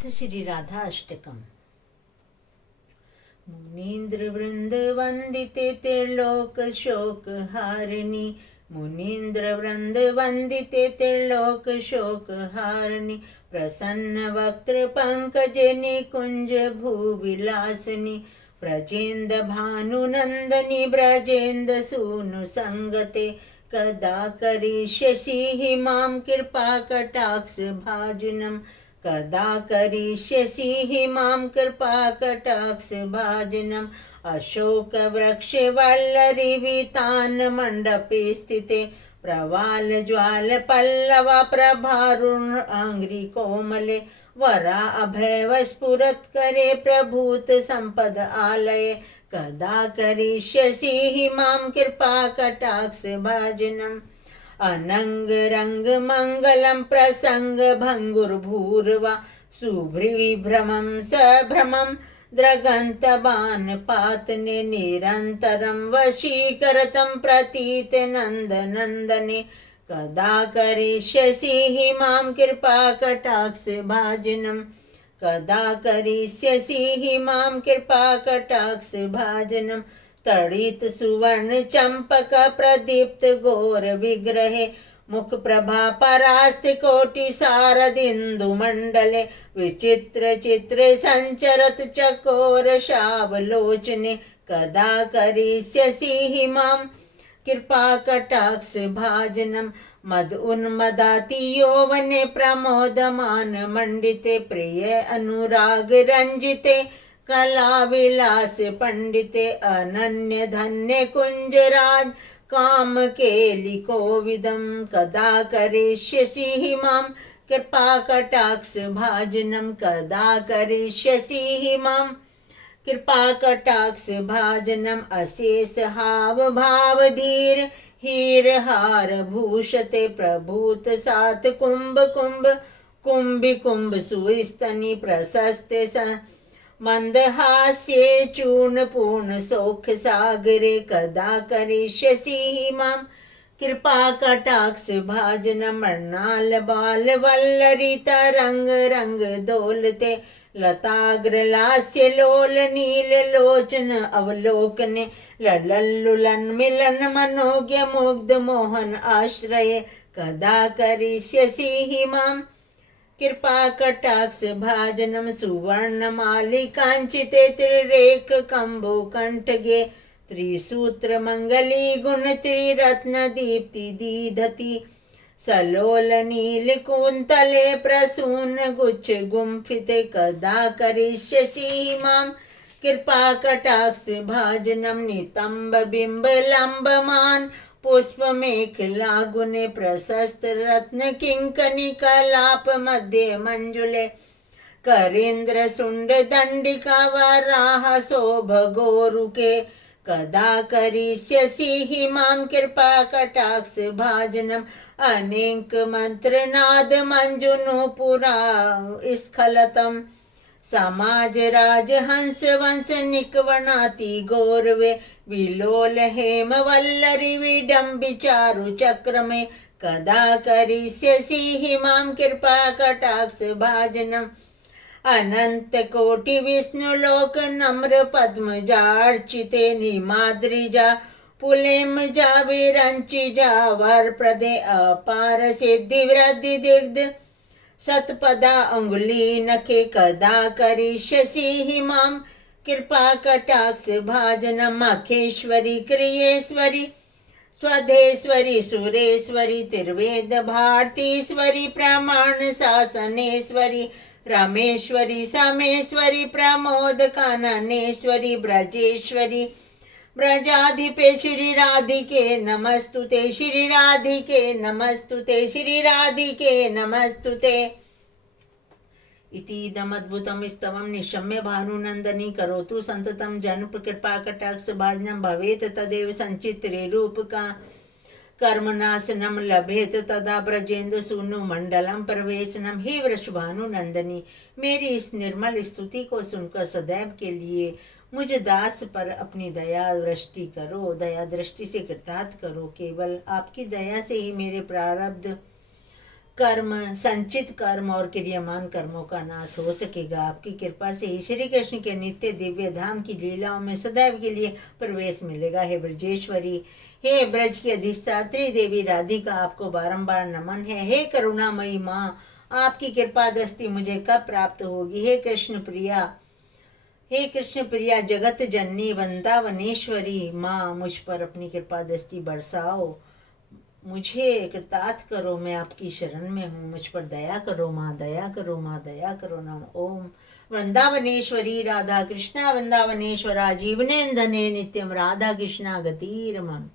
अर्थ श्री राधा अष्टकम। मुनीन्द्र वृंद वंदिते त्रिलोक शोक हारिणी, मुनीन्द्र वृंद वंदिते त्रिलोक शोक हारिणी, प्रसन्न वक्त्र पंकजनि कुंज भूविलासिनी, ब्रजेन्द्र भानुनंदनी ब्रजेन्द्र सूनु संगते, कदा करिष्यसि मां कृपा कटाक्ष भाजनम्, कदा करिष्यसि मां कृपा कटाक्ष भाजनम्। अशोक वृक्ष वल्लरी वितान मंडपे स्थिते, प्रवाल ज्वाल पल्लव प्रभारुण अंग्री कोमले, वरा अभय स्फुरत् करे प्रभूत संपद आलये, कदा करिष्यसि मां कृपा कटाक्ष भाजनम्। अनंग रंग मंगलम प्रसंग भंगुर्भूर्वा, सुभ्रविभ्रमं सभ्रमं द्रगन्तबान पातने, निरन्तरं वशीकरतं प्रतीत नंद नंदने, कदा करिष्यसि मां कृपा कटाक्ष भाजनम्, कदा करिष्यसि मां कृपा कटाक्ष भाजनम्। तड़ित सुवर्ण चंपक प्रदीप्त घोर विग्रहे, मुख प्रभा परास्त कोटि शारदिन्दु मंडले, विचित्र चित्र संचरत चकोर शावलोचने, कदा करिष्यसि मां कृपा कटाक्ष भाजनम्। मद उन्मदाति यौवने प्रमोदमान मंडिते, प्रिय अनुराग रंजिते कला विलास पंडिते, अनन्य धन्य कुंजराज काम केलि कोविदम, कदा करिष्यसि मां कृपा कटाक्ष भाजनम्, कदा करिष्यसि मां कृपा कटाक्ष भाजनम्। अशेष हाव भाव धीर हीर हार भूषते, प्रभूत सात कुंभ कुंभ कुंभी कुंभ सुस्तनि, प्रशस्ते मंदहास्ये चूर्ण पूर्ण सौख सागरे, कदा करिष्यसि मां कृपा कटाक्ष भाजनम्। मृणाल बाल वल्लरी तरंग रंग दोलते, लताग्र लास्य लोल नील लोचन अवलोकने, ललल्लुलन मिलन मनोज्ञ मुग्ध मोहन आश्रये, कदा करिष्यसि मां कृपा कटाक्ष भाजनम्। सुवर्ण मालिकांचिते त्रिरेख कंभो कंठगे, त्रिसूत्र मंगली गुण त्रिरत्न दीप्ति दीधति, सलोल नील कुंतले प्रसून गुच्छ गुंफिते, कदा करिष्यसि मां कृपा कटाक्ष भाजनम्। नितंब बिंब लंबमान पुष्प मेखला गुने, प्रशस्त रत्न किंकनी कलाप मध्य मंजुले, करेंद्र सुंड दंडिका वराह शोभ गोरुके, कदा करिष्यसि मां कृपा कटाक्ष भाजनम्। अनेक मंत्र नाद मंजुनुपुरा स्खलतम्, समाज राज हंस वंश निकवनाति गौरवे, विलोल हेम वल्लरी विडम्बि चारु चक्र में, कदा करिष्यसि मां कृपा कटाक्ष भाजनम्। अनंत कोटि विष्णु लोक नम्र पद्म जार्चिते, निमाद्रिजा पुलेम जा विरंचि जा वर प्रदे, अपार सिद्धि वृद्धि दिग्ध सतपदा अंगुली नखे, कदा करिष्यसि मां कृपा कटाक्ष भाजनम्। मखेश्वरी क्रियेश्वरी स्वधेश्वरी सुरेश्वरी, तिर्वेद भारतीश्वरी प्रमाण शासनेश्वरी, रमेश्वरी समेश्वरी प्रमोद काननेश्वरी, ब्रजेश्वरी ब्रजाधिपे श्री राधिके नमस्तुते, श्री राधिके नमस्तुते, श्री राधिके नमस्तुते। इतीदमद्भुतं स्तवं निशम्य भानुनंदनी, करोतु संततं जन कृपा कटाक्ष भाजनम्। भवेत् तदेव संचित्रे रूपका कर्मनाशनम, लभेत तदा ब्रजेन्द्र सूनु मंडलम प्रवेशनम। हे वृषभानुनंदनी, मेरी इस निर्मल स्तुति को सुनकर सदैव के लिए मुझ दास पर अपनी दया दृष्टि करो, दया दृष्टि से कृतार्थ करो। केवल आपकी दया से ही मेरे प्रारब्ध कर्म, संचित कर्म और क्रियमान कर्मों का नाश हो सकेगा। आपकी कृपा से ही श्री कृष्ण के नित्य दिव्य धाम की लीलाओं में सदैव के लिए प्रवेश मिलेगा। हे ब्रजेश्वरी, हे ब्रज की अधिष्ठात्री देवी राधिका, आपको बारंबार नमन है। हे करुणामयी माँ, आपकी कृपा दृष्टि मुझे कब प्राप्त होगी। हे कृष्ण प्रिया, हे कृष्ण प्रिया, जगत जननी वृंदावनेश्वरी माँ, मुझ पर अपनी कृपा दृष्टि बरसाओ, मुझे कृतार्थ करो, मैं आपकी शरण में हूँ। मुझ पर दया करो माँ, दया करो माँ, दया करो नाम। ओम वृंदावनेश्वरी राधा कृष्णा वृंदावनेश्वरा जीवनेन्दने नित्यम राधा कृष्णा गतिरमन।